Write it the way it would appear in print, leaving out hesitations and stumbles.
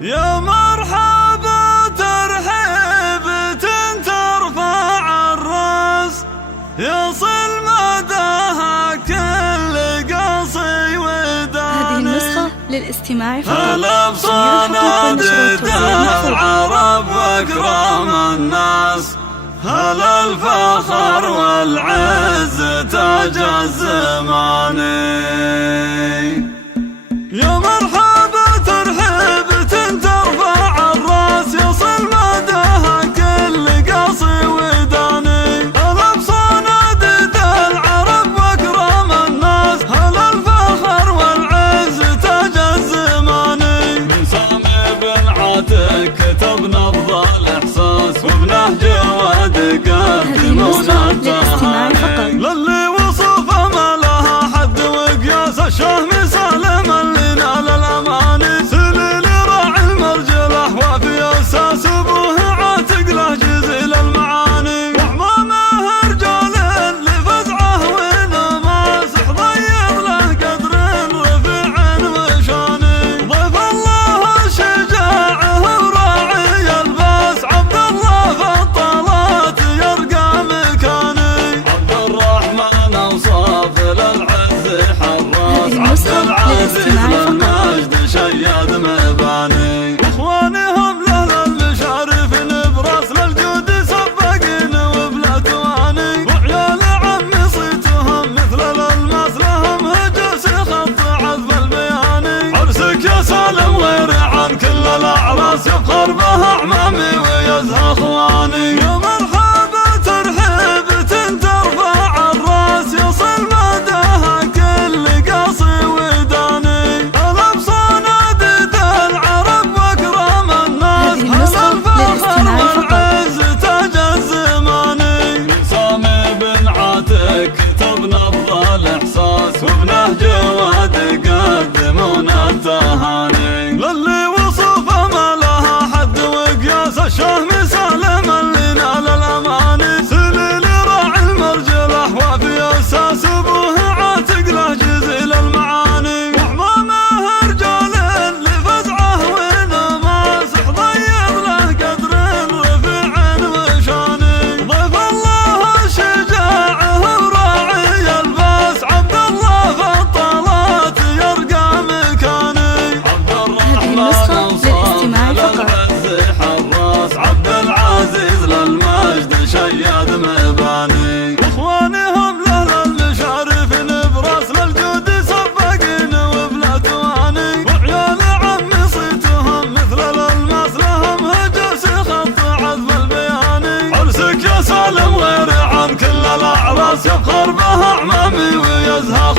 يا مرحبا ترحيب ترفع الراس، يصل مداها كل قصي وداني. هذه النسخة للاستماع فقط. هلا بصناديد العرب واكرام الناس، هلا الفخر والعز تاج الزماني. يا مرحبا ترحيب ترفع الراس، يصل مداها كل قصي وداني. هلا بصناديد العرب واكرام الناس، هلا الفخر والعز تاج الزماني. من سامي بن عاتق كتب نبض الاحساس، وبنهج واد قدمونا التهاني. للي وصفه ما لها حد وقياس، الشهم سالما لنال الاماني. سليل راعي المرجله وفي اساس ابوه عاتق له جزيل المعاني. وحمامه رجال لفزعه ونماسح، ضيض له قدر رفيع وشاني. ضيف الله شجاعه وراعي الباس، عبد الله في الطلات يرقى مكاني. عبد الرحمن اوصاف للعز حراس، عبد العزيز للمجد شياد مباني. اخوانهم له للشرف نبراس، للجود سباقين وبلا تواني. وعيال عم صيتهم مثل الالماس، لهم هجس خط عذب البياني. عرسك يا سالم غير عن كل الاعراس، يفخر به اعمامي ويزهى اخواني. يا مرحبا ترحيب ترفع الراس، يصل مداها كل قصي وداني. هلا بصناديد العرب واكرام الناس، هلا الفخر والعز تاج الزماني. من سامي بن عاتق كتب نبض الاحساس، وبنهج واد قدمونا التهاني. للي وصفه ما لها حد وقياس، الشهم سالما لنال الاماني. سليل راعي المرجله وفي اساس ابوه عاتق له جزيل المعاني. وحمامه رجال لفزعه ونماسح، ضيض له قدر رفيع وشاني. ضيف الله شجاعه وراعي الباس، عبد الله في الطلات يرقى مكاني. عبد الرحمن اوصاف للعز حراس، عبد العزيز للمجد شياد مباني. اخوانهم له للشرف نبراس، للجود سباقين وبلا تواني. وعيال عم صيتهم مثل الالماس، لهم هجس خط عذب البياني. عرسك يا سالم غير عن كل الاعراس، يفخر به اعمامي ويزهى